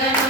Amen.